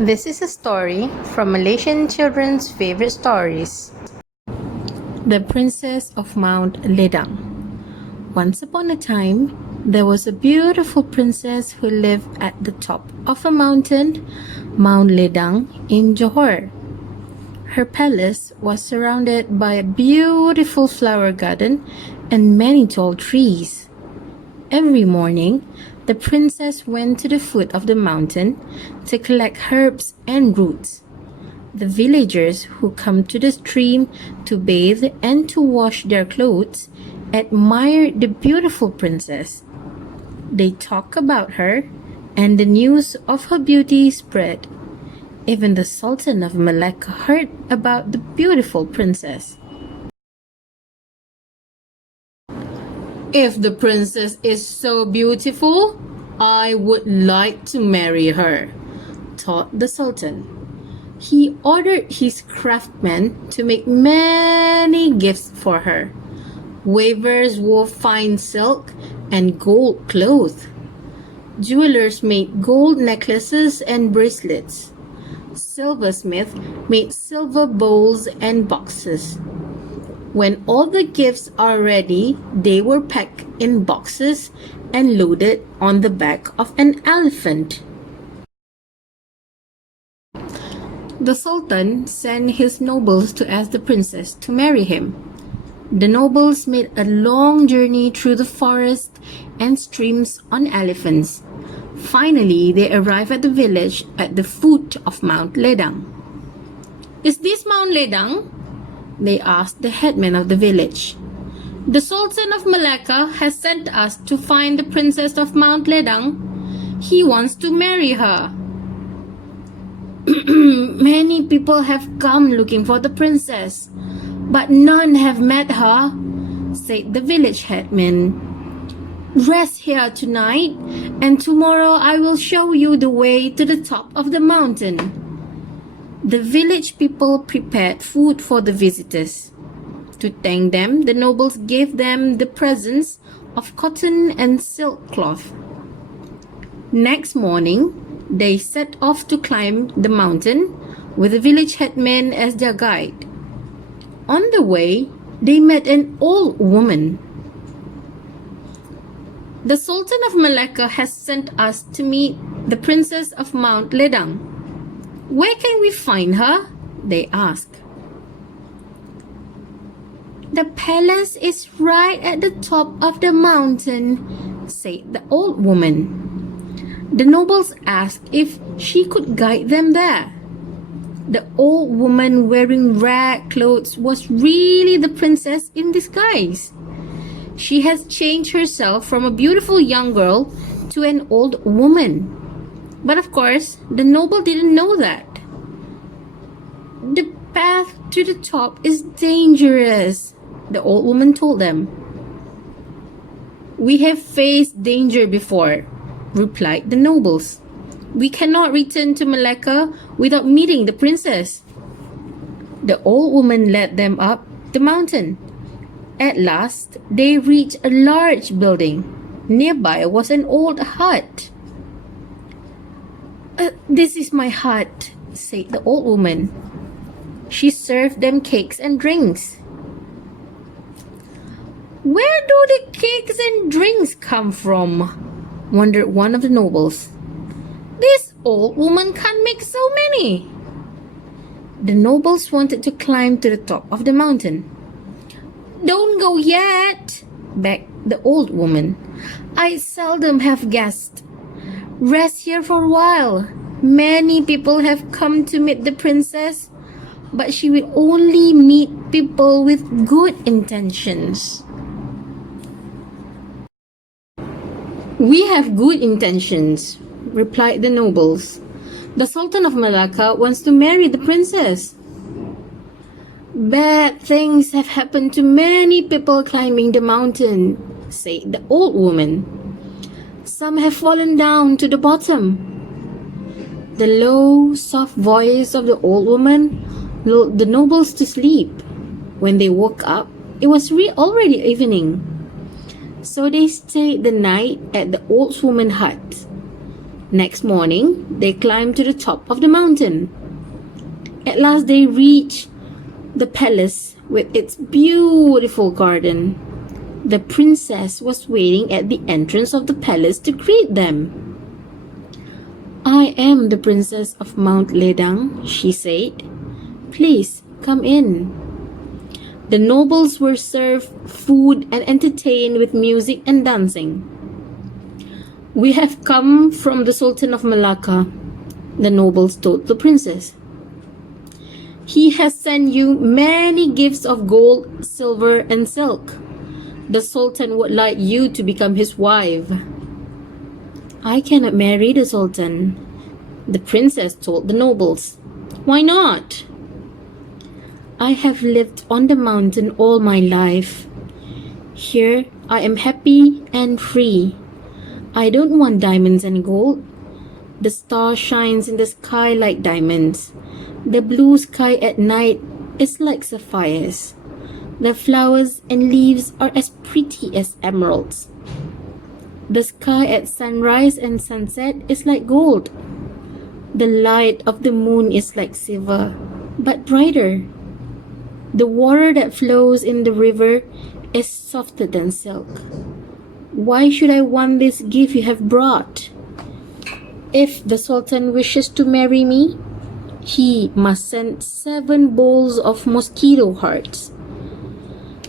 This is a story from Malaysian children's favorite stories. The Princess of Mount Ledang. Once upon a time, there was a beautiful princess who lived at the top of a mountain, Mount Ledang, in Johor. Her palace was surrounded by a beautiful flower garden and many tall trees. Every morning, the princess went to the foot of the mountain to collect herbs and roots. The villagers who come to the stream to bathe and to wash their clothes admired the beautiful princess. They talk about her, and the news of her beauty spread. Even the Sultan of Malacca heard about the beautiful princess. If the princess is so beautiful, I would like to marry her, thought the Sultan. He ordered his craftsmen to make many gifts for her. Weavers wove fine silk and gold cloth. Jewelers made gold necklaces and bracelets. Silversmiths made silver bowls and boxes. When all the gifts are ready, they were packed in boxes and loaded on the back of an elephant. The Sultan sent his nobles to ask the princess to marry him. The nobles made a long journey through the forest and streams on elephants. Finally, they arrived at the village at the foot of Mount Ledang. "Is this Mount Ledang?" they asked the headman of the village. "The Sultan of Malacca has sent us to find the princess of Mount Ledang. He wants to marry her." "Many people have come looking for the princess, but none have met her," said the village headman. "Rest here tonight, and tomorrow I will show you the way to the top of the mountain." The village people prepared food for the visitors. To thank them, the nobles gave them the presents of cotton and silk cloth. Next morning, they set off to climb the mountain with the village headman as their guide. On the way, they met an old woman. "The Sultan of Malacca has sent us to meet the princess of Mount Ledang. Where can we find her?" they asked. "The palace is right at the top of the mountain," said the old woman. The nobles asked if she could guide them there. The old woman wearing rag clothes was really the princess in disguise. She has changed herself from a beautiful young girl to an old woman. But of course, the noble didn't know that. "The path to the top is dangerous," the old woman told them. "We have faced danger before," replied the nobles. "We cannot return to Malacca without meeting the princess." The old woman led them up the mountain. At last, they reached a large building. Nearby was an old hut. "This is my hut," said the old woman. She served them cakes and drinks. "Where do the cakes and drinks come from?" wondered one of the nobles. "This old woman can't make so many." The nobles wanted to climb to the top of the mountain. "Don't go yet," begged the old woman. "I seldom have guests. Rest here for a while. Many people have come to meet the princess, but she will only meet people with good intentions." "We have good intentions," replied the nobles. "The Sultan of Malacca wants to marry the princess." "Bad things have happened to many people climbing the mountain," said the old woman. "Some have fallen down to the bottom." The low, soft voice of the old woman lulled the nobles to sleep. When they woke up, it was already evening. So they stayed the night at the old woman's hut. Next morning, they climbed to the top of the mountain. At last, they reached the palace with its beautiful garden. The princess was waiting at the entrance of the palace to greet them. "I am the princess of Mount Ledang," she said. "Please come in." The nobles were served food and entertained with music and dancing. "We have come from the Sultan of Malacca," the nobles told the princess. "He has sent you many gifts of gold, silver, and silk. The Sultan would like you to become his wife." "I cannot marry the Sultan," the princess told the nobles. "Why not?" "I have lived on the mountain all my life. Here I am happy and free. I don't want diamonds and gold. The star shines in the sky like diamonds. The blue sky at night is like sapphires. The flowers and leaves are as pretty as emeralds. The sky at sunrise and sunset is like gold. The light of the moon is like silver, but brighter. The water that flows in the river is softer than silk. Why should I want this gift you have brought? If the Sultan wishes to marry me, he must send 7 bowls of mosquito hearts.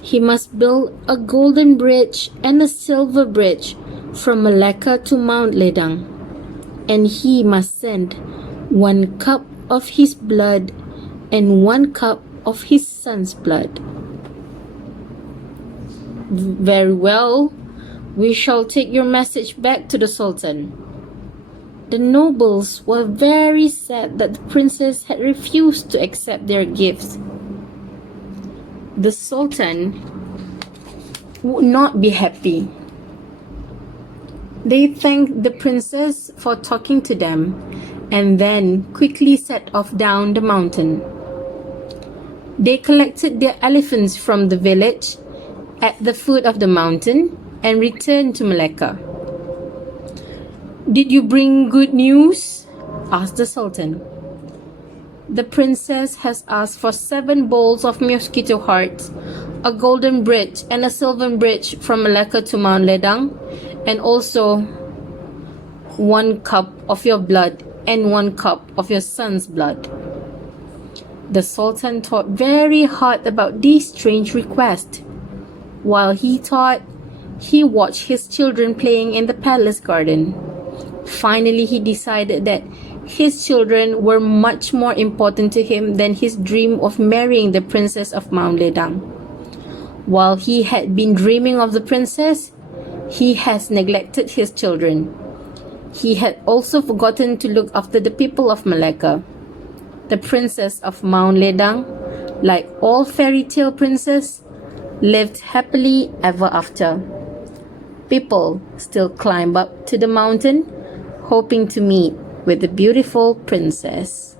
He must build a golden bridge and a silver bridge from Malacca to Mount Ledang, and he must send 1 cup of his blood and 1 cup of his son's blood." "Very well. We shall take your message back to the Sultan." The nobles were very sad that the princess had refused to accept their gifts. The Sultan would not be happy. They thanked the princess for talking to them and then quickly set off down the mountain. They collected their elephants from the village at the foot of the mountain and returned to Malacca. "Did you bring good news?" asked the Sultan. "The princess has asked for 7 bowls of mosquito hearts, a golden bridge and a silver bridge from Malacca to Mount Ledang, and also 1 cup of your blood and 1 cup of your son's blood." The Sultan thought very hard about this strange request. While he thought, he watched his children playing in the palace garden. Finally, he decided that his children were much more important to him than his dream of marrying the princess of Mount Ledang. While he had been dreaming of the princess, he has neglected his children. He had also forgotten to look after the people of Malacca. The princess of Mount Ledang, like all fairy tale princesses, lived happily ever after. People still climb up to the mountain, hoping to meet with the beautiful princess.